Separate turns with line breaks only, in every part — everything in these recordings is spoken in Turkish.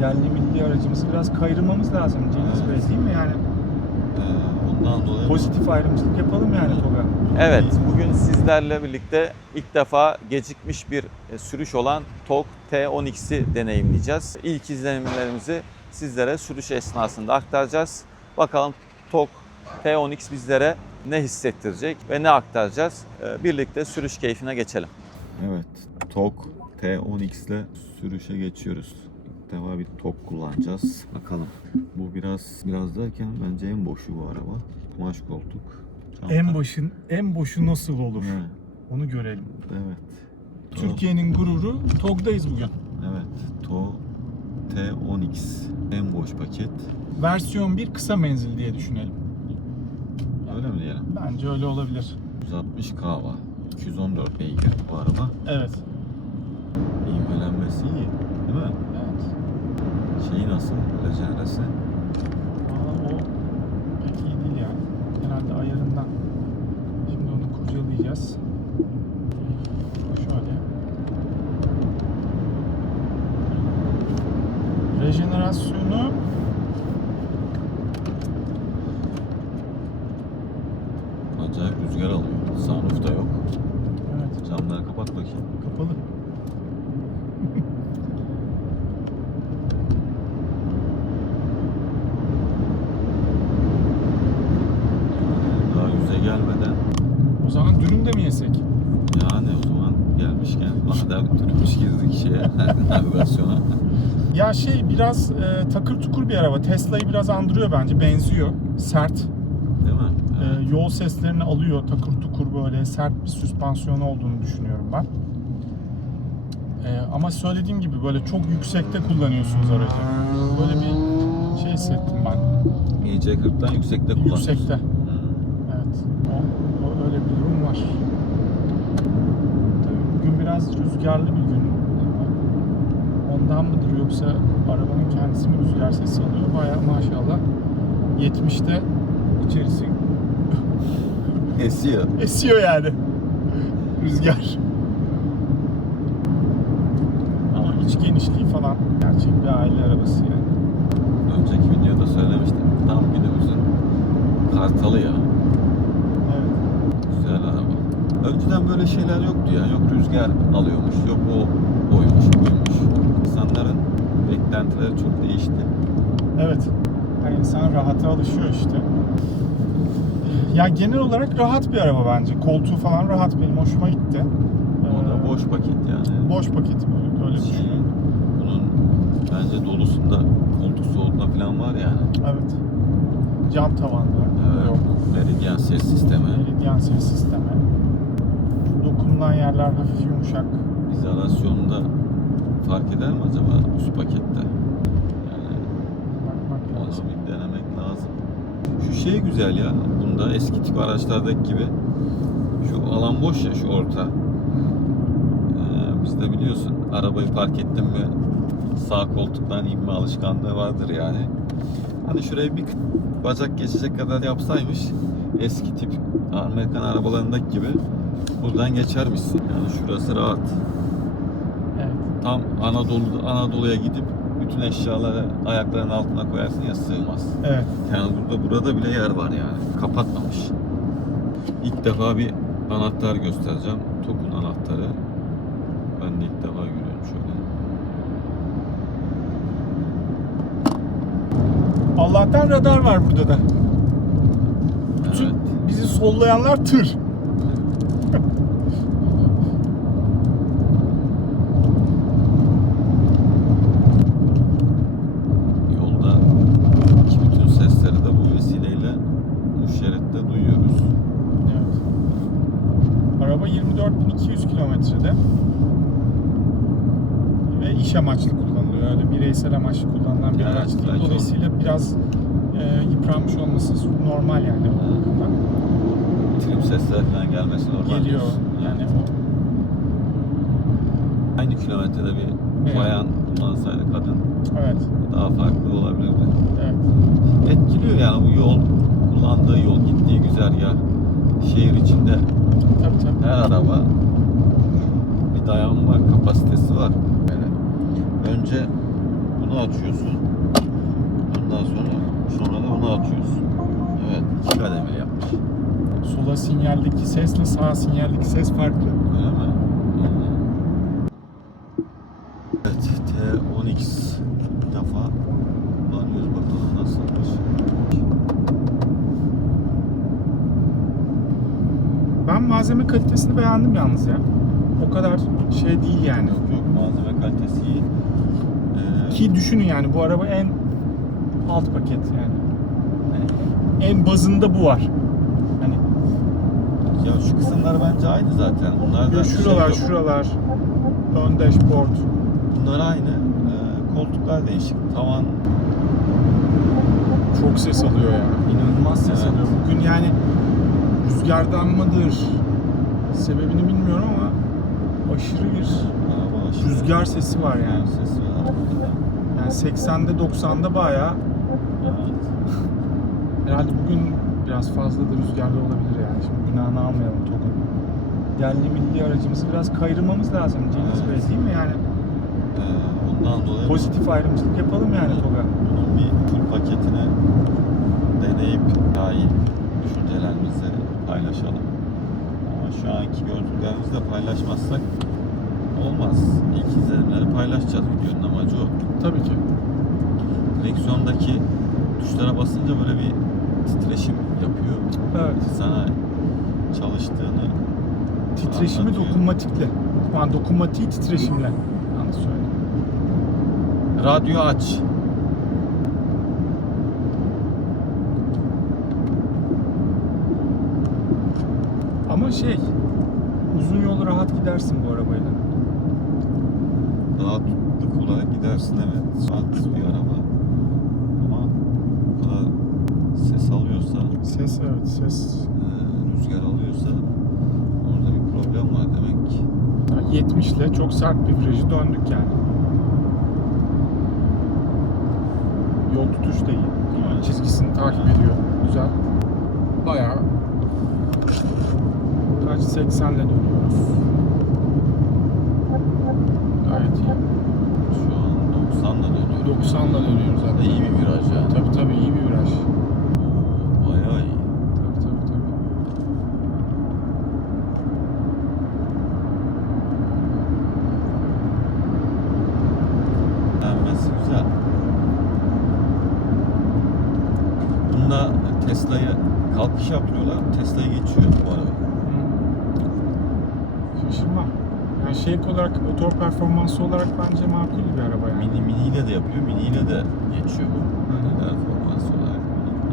Yerli milli aracımızı biraz kayırmamız lazım Cengiz
Evet.
Bey değil mi yani?
Ee, ondan dolayı
Pozitif ayrımcılık yapalım yani. TOG'a.
Evet, bugün sizlerle birlikte ilk defa gecikmiş bir e, sürüş olan TOG T12'si deneyimleyeceğiz. İlk izlenimlerimizi sizlere sürüş esnasında aktaracağız. Bakalım TOG T12 bizlere ne hissettirecek ve ne aktaracağız. Ee, Birlikte sürüş keyfine geçelim.
Evet, TOG T10X ile sürüşe geçiyoruz. İlk defa bir TOG kullanacağız. Bakalım. Bu biraz biraz derken bence en boşu bu araba. Kumaş koltuk. çanta.
En başın en boşu nasıl olur?
Evet,
Onu görelim.
evet.
Türkiye'nin gururu TOG'dayız bugün.
Evet, TOG T10X. En boş paket.
Versiyon 1 kısa menzil diye düşünelim.
Öyle mi diyelim?
Bence öyle olabilir.
160 kahva. 214 beygir bu araba.
Evet.
İvmelenmesi iyi. Değil mi? Şeyi nasıl? Rejeneresi.
Valla o pek iyi değil yani. Herhalde ayarından. Şimdi onu kurcalayacağız. Şöyle. Rejenerasyonu
Acayip rüzgar alıyor. Sunroof da yok.
evet
Camları kapat bakayım.
kapalı.
Daha yüze gelmeden
O zaman dürüm de mi yesek?
yani o zaman gelmişken madem dönmüş girdik şeye navigasyona.
Ya şey biraz e, takır tukur bir araba. Tesla'yı biraz andırıyor bence. Benziyor. Sert.
Değil mi?
E,
Evet.
yol seslerini alıyor. Takır tukur böyle sert bir süspansiyonu olduğunu düşünüyorum ben. E, ama söylediğim gibi böyle çok yüksekte kullanıyorsunuz aracı. Böyle bir şey hissettim ben.
EC40'dan yüksekte kullanıyorsun.
Yüksekte.
Hı.
Evet. O, o öyle bir var. Tabii bugün biraz rüzgarlı bir gün. Ondan mıdır yoksa arabanın kendisi mi rüzgar sesi alıyor? Bayağı maşallah 70'te içerisi
Esiyor.
esiyor yani. Rüzgar. Ama iç genişliği falan gerçek bir aile arabası yani.
Önceki videoda söylemiştim. Tam günümüzün kartalı ya.
Evet.
Güzel araba. Önceden böyle şeyler yoktu ya. Yok rüzgar alıyormuş, yok o oymuş, buymuş. İnsanların beklentileri çok değişti.
Evet. Yani insan rahata alışıyor işte. Ya genel olarak rahat bir araba bence. Koltuğu falan rahat benim hoşuma gitti.
O da
Ee,
boş paket yani.
Boş paket böyle öyle
Şey,
düşünüyorum.
bunun bence dolusunda koltuk soğutma falan var yani.
Evet. Cam tavanlı.
Evet.
Yok.
Meridyen ses sistemi.
Meridyen ses sistemi. Dokunulan yerler hafif yumuşak.
İzolasyonunda fark eder mi acaba üst pakette? Yani
Bakmak
onu bir denemek lazım. Şu şey güzel ya. Bunda eski tip araçlardaki gibi şu alan boş ya şu orta. Ee, bizde biliyorsun arabayı park ettin mi sağ koltuktan inme alışkanlığı vardır yani. Hani şuraya bir bacak geçecek kadar yapsaymış eski tip Amerikan arabalarındaki gibi buradan geçermişsin. Yani şurası rahat.
Evet.
Tam Anadolu Anadolu'ya gidip bütün eşyaları ayaklarının altına koyarsın ya sığmaz.
Evet.
Yani burada burada bile yer var yani. Kapatmamış. İlk defa bir anahtar göstereceğim. TOG'un anahtarı. Ben de ilk defa görüyorum şöyle.
Allah'tan radar var burada da. Bütün
Evet.
bizi sollayanlar tır.
Yolda ki bütün sesleri de bu vesileyle bu şeritte duyuyoruz.
Evet. Araba 24.200 kilometrede ve iş amaçlı kullanılıyor. Öyle bireysel amaçlı kullanılan bir
Evet,
araç değil. Dolayısıyla biraz e, yıpranmış olması normal yani
Evet. Trim sesler falan gelmesi normal.
Geliyor yani.
Aynı kilometrede bir
Evet.
bayan kullansaydı kadın
Evet.
daha farklı olabilirdi.
Evet.
Etkiliyor yani bu yol kullandığı yol gittiği güzergah şehir içinde
Tabii tabii.
her araba bir dayanma kapasitesi var. Yani önce bunu açıyorsun. Ondan sonra sonra da bunu açıyorsun. Evet, iki kademeli yapmış.
Sola sinyaldeki sesle sağ sinyaldeki ses farklı.
Öyle mi? Evet, T10X ilk defa kullanıyoruz bakalım nasılmış.
Ben malzeme kalitesini beğendim yalnız ya. O kadar şey değil yani.
Yok yok malzeme kalitesi iyi.
Ki düşünün yani bu araba en alt paket yani. Hani en bazında bu var. Hani
ya şu kısımlar bence aynı zaten. Bunlar da şey
şuralar
yok.
şuralar ön dashboard.
Bunlar aynı. Ee, koltuklar değişik. Tavan
Çok ses alıyor ya. İnanılmaz ses
Evet.
alıyor. Bugün yani rüzgardan mıdır? Sebebini bilmiyorum ama aşırı bir
araba aşırı.
rüzgar sesi var yani.
Yani sesi var.
Yani 80'de 90'da bayağı herhalde bugün biraz fazla da rüzgarlı olabilir yani. Şimdi günahını almayalım TOG'un. Yerli milli aracımızı biraz kayırmamız lazım Cengiz
Evet.
Bey değil mi yani?
Ee, ondan dolayı
Pozitif ayrımcılık yapalım yani
Evet.
TOG'a.
bunun bir tur paketini deneyip daha iyi düşüncelerimizi paylaşalım. Ama şu anki gördüklerimizi de paylaşmazsak olmaz. İlk izlenimleri paylaşacağız videonun amacı o.
Tabii ki.
Direksiyondaki tuşlara basınca böyle bir titreşim yapıyor.
Evet.
Sana çalıştığını
Titreşimi
Anlatıyor.
dokunmatikle. Yani dokunmatiği titreşimle. Yanlış söyledim.
radyo aç.
Ama şey uzun yol rahat gidersin bu arabayla.
Rahatlık olarak gidersin evet. Rahat bir araba. Ama bu kadar ses alıyorsa,
Ses evet ses.
e, rüzgar alıyorsa orada bir problem var demek ki.
Yani 70 ile çok sert bir virajı döndük yani. Yol tutuş da iyi.
Evet.
Çizgisini takip ediyor. Güzel. Bayağı kaç 80 ile dönüyoruz. Gayet iyi.
Şu an 90'la dönüyor.
90 ile dönüyoruz zaten.
iyi bir viraj ya.
Tabii tabii iyi bir viraj.
Bayağı iyi.
Tabii tabii tabii.
Denmesi güzel. Bunda Tesla'yı kalkış yapıyorlar. Tesla'yı geçiyor bu araba.
Şaşırma. Yani şey olarak, motor performansı olarak bence makul bir araba yani.
Mini miniyle de yapıyor, miniyle de geçiyor bu.
Hı hı.
Performans olarak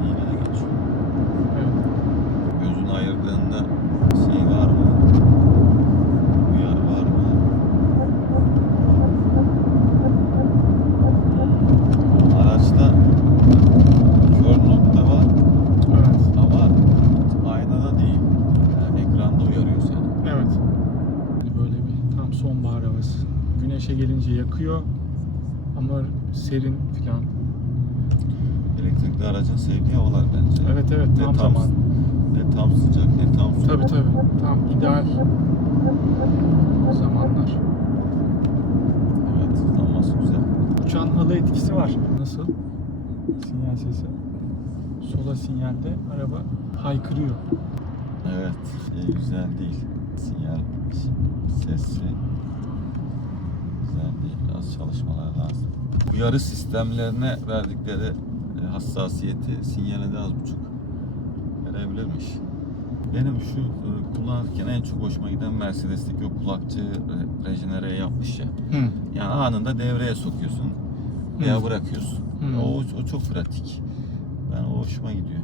miniyle de geçiyor.
Evet.
Gözünü ayırdığında şey var mı? Uyarı var mı? Araçta kör nokta var
Evet.
ama aynada değil. Yani ekranda uyarıyor seni.
Evet. Hani böyle bir tam sonbahar havası. Güneşe gelince yakıyor ama serin filan.
Elektrikli aracın sevdiği havalar bence.
Evet evet
Ne
tam
tam,
zaman.
ne tam sıcak ne tam soğuk.
Tabii tabii. Tam ideal zamanlar.
Evet, ıslanması güzel.
Uçan halı etkisi var. Nasıl? Sinyal sesi. Sola sinyalde araba haykırıyor.
Evet, şey güzel değil. Sinyal sesi güzel değil. Biraz çalışmalar lazım. Uyarı sistemlerine verdikleri e, hassasiyeti sinyale de az buçuk verebilirmiş. Benim şu e, kullanırken en çok hoşuma giden Mercedes'teki o kulakçı re- rejenere yapmış ya.
Hı.
Yani anında devreye sokuyorsun veya
Hı.
bırakıyorsun.
Hı.
O, o çok pratik. Ben o hoşuma gidiyor.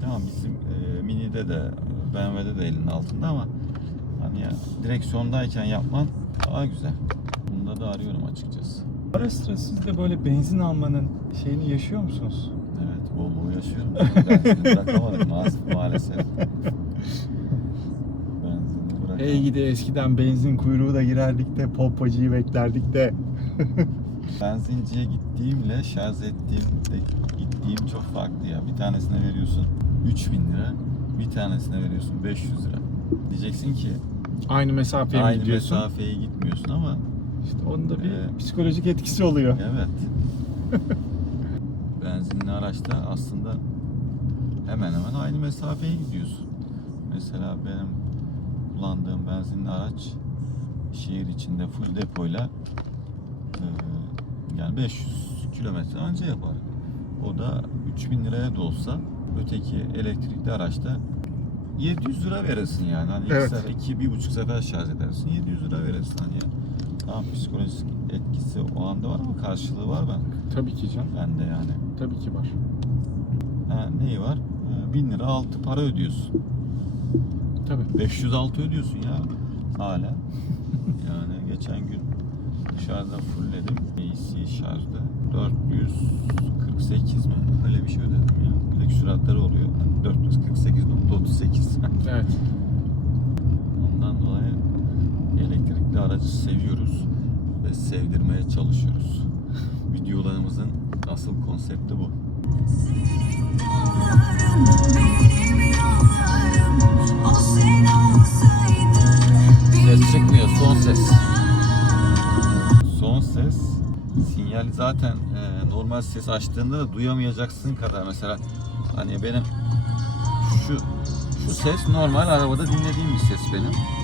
Tamam bizim e, Mini'de de BMW'de de elinin altında ama hani ya direksiyondayken yapman daha güzel. Bunda da arıyorum açıkçası.
Ara sıra siz de böyle benzin almanın şeyini yaşıyor musunuz?
Evet bol bol yaşıyorum. Benzini bırakamadım ma- maalesef. Benzini bırakamadım.
Hey gidi eskiden benzin kuyruğu da girerdik de pompacıyı beklerdik de.
Benzinciye gittiğimle şarj ettiğimde gittiğim çok farklı ya. Bir tanesine veriyorsun 3000 lira, bir tanesine veriyorsun 500 lira. Diyeceksin ki
Aynı mesafeye
aynı
gidiyorsun?
mesafeye gitmiyorsun ama
İşte onun da bir
Ee,
psikolojik etkisi oluyor.
evet. Benzinli araçta aslında hemen hemen aynı mesafeye gidiyorsun. Mesela benim kullandığım benzinli araç şehir içinde full depoyla e, yani 500 kilometre önce yapar. O da 3000 liraya da olsa öteki elektrikli araçta 700 lira verirsin yani. Hani
Evet.
iki, bir buçuk sefer şarj edersin. 700 lira verirsin hani ya. Tamam psikolojik etkisi o anda var ama karşılığı var ben.
Tabii ki can.
Ben de yani.
Tabii ki var.
Ha, neyi var? Ee, 1000 lira altı para ödüyorsun.
Tabii.
506 ödüyorsun ya hala. yani geçen gün dışarıda fullledim. AC şarjda 448 mi? Öyle bir şey ödedim ya. Bir de süratleri oluyor. 448 mi? 38.
Evet.
Ondan dolayı elektrikli aracı seviyoruz ve sevdirmeye çalışıyoruz. Videolarımızın asıl konsepti bu. Ses çıkmıyor, son ses. Son ses sinyal zaten e, normal ses açtığında da duyamayacaksın kadar mesela hani benim şu şu ses normal arabada dinlediğim bir ses benim.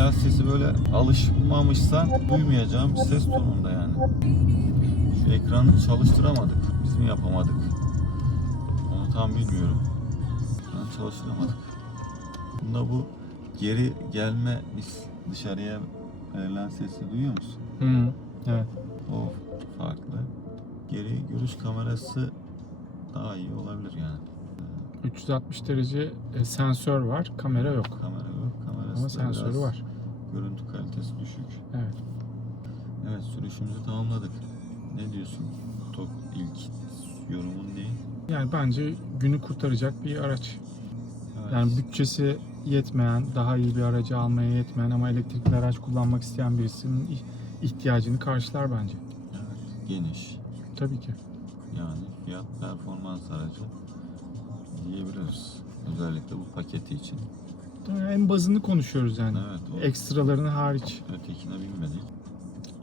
Sinyal sesi böyle alışmamışsan duymayacağım bir ses tonunda yani. Şu ekranı çalıştıramadık. Biz mi yapamadık? Onu tam bilmiyorum. Ekranı çalıştıramadık. Bunda bu geri gelme biz dışarıya verilen sesi duyuyor musun?
Hı. Evet.
O farklı. Geri görüş kamerası daha iyi olabilir yani.
360 derece e, sensör var, kamera yok.
Kamera yok, kamerası
Ama sensörü var.
Görüntü kalitesi düşük.
Evet.
Evet sürüşümüzü tamamladık. Ne diyorsun? Tok ilk yorumun ne?
Yani bence günü kurtaracak bir araç.
Evet.
Yani bütçesi yetmeyen, daha iyi bir aracı almaya yetmeyen ama elektrikli araç kullanmak isteyen birisinin ih- ihtiyacını karşılar bence.
evet, geniş.
Tabii ki.
Yani fiyat performans aracı diyebiliriz. Özellikle bu paketi için.
En bazını konuşuyoruz yani.
Evet, o
Ekstralarını hariç.
ötekine binmedik.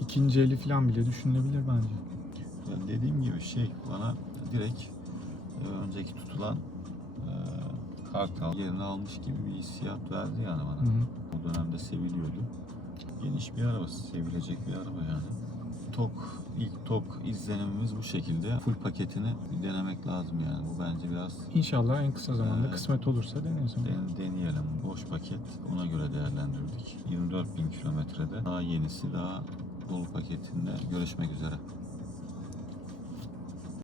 ikinci eli falan bile düşünülebilir bence.
Yani dediğim gibi şey bana direkt e, önceki tutulan e, kartal yerini almış gibi bir hissiyat verdi yani bana.
Hı hı.
O dönemde seviliyordu. Geniş bir araba, sevilecek bir araba yani. Tok, ilk tok izlenimimiz bu şekilde. Full paketini bir denemek lazım yani. Bu bence biraz
İnşallah en kısa zamanda
Evet.
kısmet olursa deneriz onu.
den- deneyelim. Boş paket ona göre değerlendirdik. 24 bin kilometrede daha yenisi daha dolu paketinde görüşmek üzere.